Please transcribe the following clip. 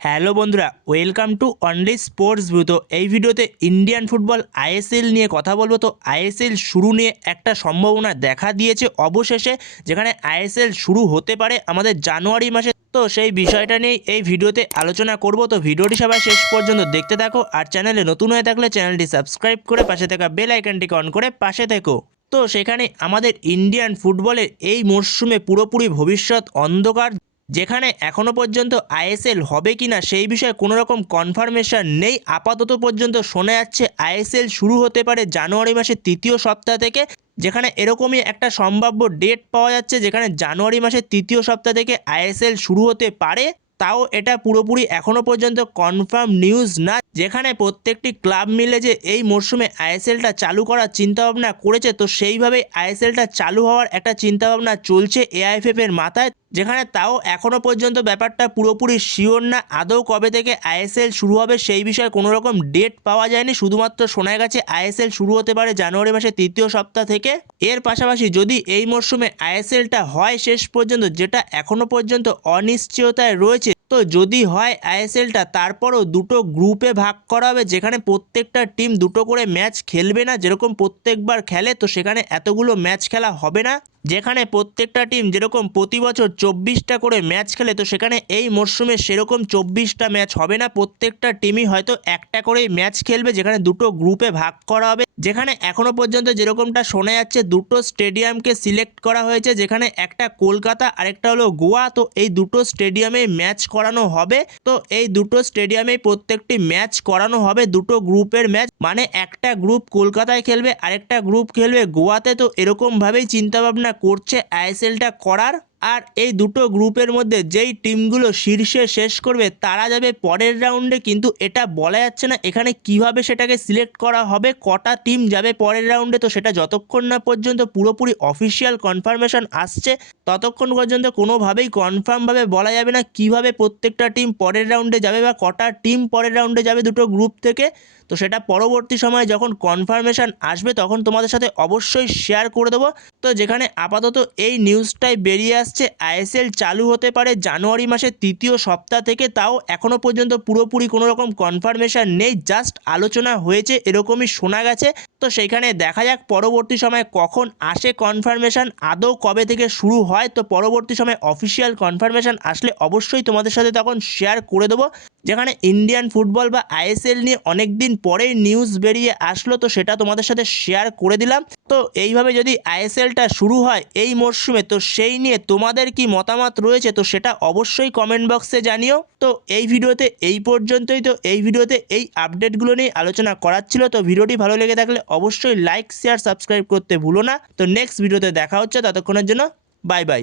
Hello বন্ধুরা, welcome to only sports view. তো এই ভিডিওতে ইন্ডিয়ান ফুটবল আইএসএল নিয়ে কথা বলবো। তো আইএসএল শুরু নিয়ে একটা সম্ভাবনা দেখা দিয়েছে অবশেষে, যেখানে আইএসএল শুরু হতে পারে আমাদের জানুয়ারি মাসে। তো সেই বিষয়টা নিয়ে এই ভিডিওতে আলোচনা করব। তো ভিডিওটি সবাই শেষ পর্যন্ত দেখতে থাকো, আর চ্যানেলে নতুন হয়ে থাকলে চ্যানেলটি সাবস্ক্রাইব করে পাশে থাকা বেল আইকনটিকে অন করে পাশে থেকো। তো সেখানে আমাদের ইন্ডিয়ান ফুটবলের এই মরশুমে পুরোপুরি ভবিষ্যৎ অন্ধকার, যেখানে এখনও পর্যন্ত আইএসএল হবে কি না সেই বিষয়ে কোনো রকম কনফার্মেশন নেই। আপাতত পর্যন্ত শোনা যাচ্ছে আইএসএল শুরু হতে পারে জানুয়ারি মাসের তৃতীয় সপ্তাহ থেকে, যেখানে এরকমই একটা সম্ভাব্য ডেট পাওয়া যাচ্ছে, যেখানে জানুয়ারি মাসের তৃতীয় সপ্তাহ থেকে আইএসএল শুরু হতে পারে। তাও এটা পুরোপুরি এখনও পর্যন্ত কনফার্ম নিউজ না, যেখানে প্রত্যেকটি ক্লাব মিলে যে এই মরশুমে আইএসএলটা চালু করার চিন্তাভাবনা করেছে, তো সেইভাবেই আইএসএলটা চালু হওয়ার একটা চিন্তাভাবনা চলছে এআইএফএফ এর মাথায়। যেখানে তাও এখনও পর্যন্ত ব্যাপারটা পুরোপুরি শিওর না, আদৌ কবে থেকে আইএসএল শুরু হবে সেই বিষয়ে কোনো রকম ডেট পাওয়া যায়নি। শুধুমাত্র শোনা গেছে আইএসএল শুরু হতে পারে জানুয়ারি মাসের তৃতীয় সপ্তাহ থেকে। এর পাশাপাশি যদি এই মরশুমে আইএসএলটা হয় শেষ পর্যন্ত, যেটা এখনও পর্যন্ত অনিশ্চয়তায় রয়েছে, তো যদি হয় আইএসএলটা, তারপরও দুটো গ্রুপে ভাগ করা হবে, যেখানে প্রত্যেকটা টিম দুটো করে ম্যাচ খেলবে না যেরকম প্রত্যেকবার খেলে। তো সেখানে এতগুলো ম্যাচ খেলা হবে না, যেখানে প্রত্যেকটা টিম যেরকম প্রতি বছর 24টা করে ম্যাচ খেলে, তো সেখানে এই মরশুমে সেরকম 24টা ম্যাচ হবে না। প্রত্যেকটা টিমই হয়তো একটা করেই ম্যাচ খেলবে, যেখানে দুটো গ্রুপে ভাগ করা হবে। যেখানে এখনও পর্যন্ত যেরকমটা শোনা যাচ্ছে দুটো স্টেডিয়ামকে সিলেক্ট করা হয়েছে, যেখানে একটা কলকাতা আরেকটা হলো গোয়া। তো এই দুটো স্টেডিয়ামে ম্যাচ করানো হবে। তো এই দুটো স্টেডিয়ামে প্রত্যেকটি ম্যাচ করানো হবে, দুটো গ্রুপের ম্যাচ, মানে একটা গ্রুপ কলকাতায় খেলবে আরেকটা গ্রুপ খেলবে গোয়াতে। তো এরকমভাবেই চিন্তাভাবনা করছে আইএসএলটা করার। আর এই দুটো গ্রুপের মধ্যে যেই টিমগুলো শীর্ষে শেষ করবে তারা যাবে পরের রাউন্ডে, কিন্তু এটা বলা যাচ্ছে না এখানে কিভাবে সেটাকে সিলেক্ট করা হবে, কটা টিম যাবে পরের রাউন্ডে। তো সেটা যতক্ষণ না পর্যন্ত পুরোপুরি অফিসিয়াল কনফার্মেশন আসছে, ততক্ষণ পর্যন্ত কোনোভাবেই কনফার্মভাবে বলা যাবে না কিভাবে প্রত্যেকটা টিম পরের রাউন্ডে যাবে বা কটা টিম পরের রাউন্ডে যাবে দুটো গ্রুপ থেকে। তো সেটা পরবর্তী সময়ে যখন কনফার্মেশন আসবে তখন তোমাদের সাথে অবশ্যই শেয়ার করে দেবো। তো যেখানে আপাতত এই নিউজটাই বেরিয়ে আসছে আইএসএল চালু হতে পারে জানুয়ারি মাসের তৃতীয় সপ্তাহ থেকে, তাও এখনও পর্যন্ত পুরোপুরি কোনো রকম কনফার্মেশন নেই, জাস্ট আলোচনা হয়েছে এরকমই শোনা গেছে। তো সেইখানে দেখা যাক পরবর্তী সময়ে কখন আসে কনফার্মেশন, আদৌ কবে থেকে শুরু হয়। তো পরবর্তী সময়ে অফিসিয়াল কনফার্মেশন আসলে অবশ্যই তোমাদের সাথে তখন শেয়ার করে দেবো। যেখানে ইন্ডিয়ান ফুটবল বা আইএসএল নিয়ে অনেক দিন পরেই নিউজ বেরিয়ে আসলো, তো সেটা তোমাদের সাথে শেয়ার করে দিলাম। তো এইভাবে যদি আইএসএলটা শুরু হয় এই মরশুমে, তো সেই নিয়ে তোমাদের কি মতামত রয়েছে, তো সেটা অবশ্যই কমেন্ট বক্সে জানিও। তো এই ভিডিওতে এই পর্যন্তই। তো এই ভিডিওতে এই আপডেটগুলো নিয়ে আলোচনা করার ছিল। তো ভিডিওটি ভালো লেগে থাকলে অবশ্যই লাইক শেয়ার সাবস্ক্রাইব করতে ভুলো না। তো নেক্সট ভিডিওতে দেখা হচ্ছে, ততক্ষণের জন্য বাই বাই।